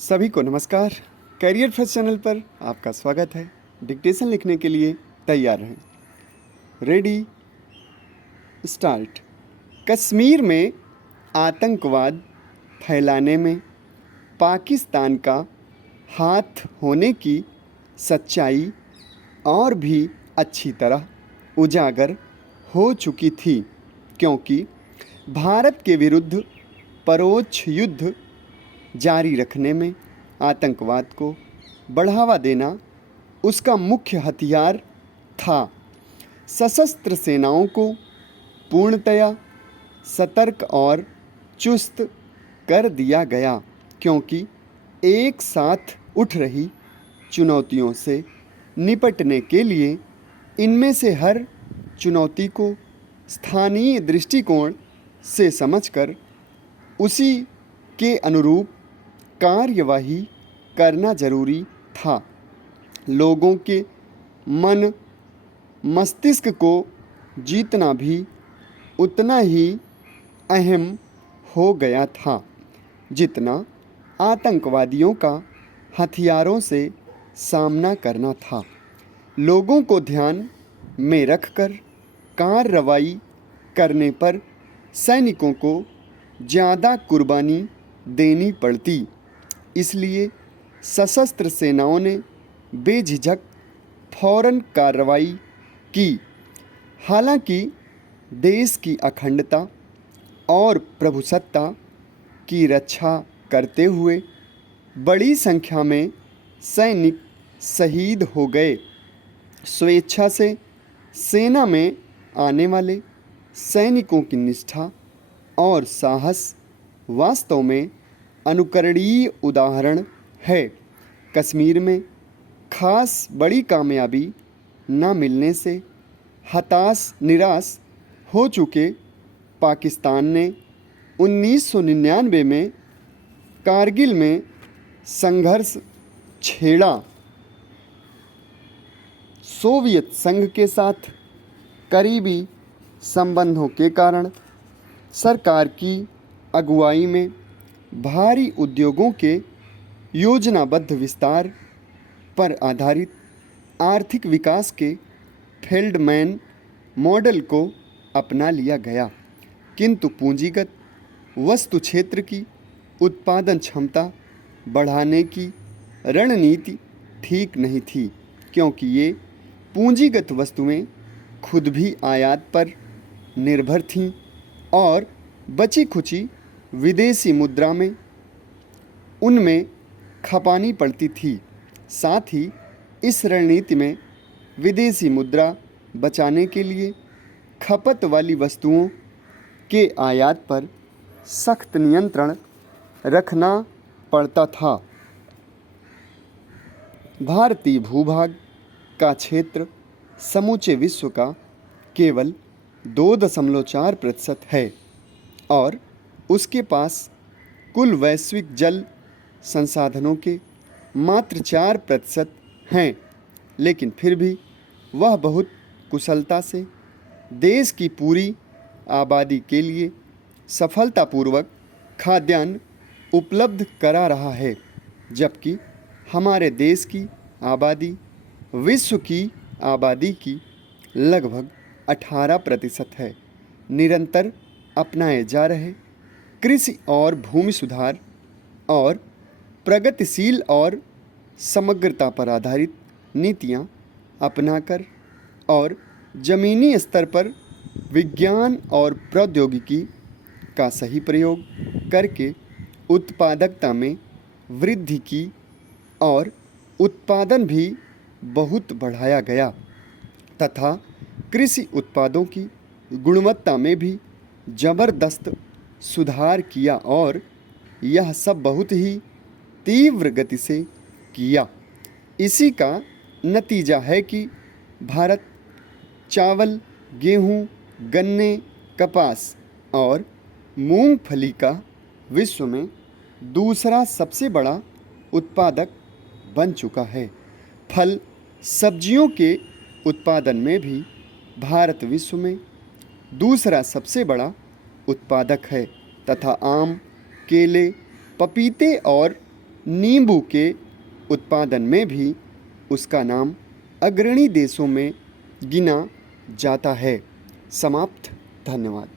सभी को नमस्कार। करियर फर्स्ट चैनल पर आपका स्वागत है। डिक्टेशन लिखने के लिए तैयार रहें। Ready start. कश्मीर में आतंकवाद फैलाने में पाकिस्तान का हाथ होने की सच्चाई और भी अच्छी तरह उजागर हो चुकी थी, क्योंकि भारत के विरुद्ध परोक्ष युद्ध जारी रखने में आतंकवाद को बढ़ावा देना उसका मुख्य हथियार था। सशस्त्र सेनाओं को पूर्णतया सतर्क और चुस्त कर दिया गया, क्योंकि एक साथ उठ रही चुनौतियों से निपटने के लिए इनमें से हर चुनौती को स्थानीय दृष्टिकोण से समझकर उसी के अनुरूप कार्यवाही करना जरूरी था। लोगों के मन मस्तिष्क को जीतना भी उतना ही अहम हो गया था जितना आतंकवादियों का हथियारों से सामना करना था। लोगों को ध्यान में रखकर कार्रवाई करने पर सैनिकों को ज़्यादा कुर्बानी देनी पड़ती, इसलिए सशस्त्र सेनाओं ने बेझिझक फौरन कार्रवाई की। हालांकि देश की अखंडता और प्रभुसत्ता की रक्षा करते हुए बड़ी संख्या में सैनिक शहीद हो गए। स्वेच्छा से सेना में आने वाले सैनिकों की निष्ठा और साहस वास्तव में अनुकरणीय उदाहरण है। कश्मीर में खास बड़ी कामयाबी न मिलने से निराश हो चुके पाकिस्तान ने 1999 में कारगिल में संघर्ष छेड़ा। सोवियत संघ के साथ करीबी संबंधों के कारण सरकार की अगुवाई में भारी उद्योगों के योजनाबद्ध विस्तार पर आधारित आर्थिक विकास के फेल्डमैन मॉडल को अपना लिया गया, किंतु पूंजीगत वस्तु क्षेत्र की उत्पादन क्षमता बढ़ाने की रणनीति ठीक नहीं थी, क्योंकि ये पूंजीगत वस्तुएं खुद भी आयात पर निर्भर थीं और बची खुची विदेशी मुद्रा में उनमें खपानी पड़ती थी। साथ ही इस रणनीति में विदेशी मुद्रा बचाने के लिए खपत वाली वस्तुओं के आयात पर सख्त नियंत्रण रखना पड़ता था। भारतीय भूभाग का क्षेत्र समूचे विश्व का केवल 2.4% है और उसके पास कुल वैश्विक जल संसाधनों के मात्र 4% हैं, लेकिन फिर भी वह बहुत कुशलता से देश की पूरी आबादी के लिए सफलतापूर्वक खाद्यान्न उपलब्ध करा रहा है, जबकि हमारे देश की आबादी विश्व की आबादी की लगभग 18% है। निरंतर अपनाए जा रहे कृषि और भूमि सुधार और प्रगतिशील और समग्रता पर आधारित नीतियां अपनाकर और ज़मीनी स्तर पर विज्ञान और प्रौद्योगिकी का सही प्रयोग करके उत्पादकता में वृद्धि की और उत्पादन भी बहुत बढ़ाया गया तथा कृषि उत्पादों की गुणवत्ता में भी ज़बरदस्त सुधार किया, और यह सब बहुत ही तीव्र गति से किया। इसी का नतीजा है कि भारत चावल, गेहूं, गन्ने, कपास और मूंगफली का विश्व में दूसरा सबसे बड़ा उत्पादक बन चुका है। फल सब्जियों के उत्पादन में भी भारत विश्व में दूसरा सबसे बड़ा उत्पादक है तथा आम, केले, पपीते और नींबू के उत्पादन में भी उसका नाम अग्रणी देशों में गिना जाता है। समाप्त। धन्यवाद।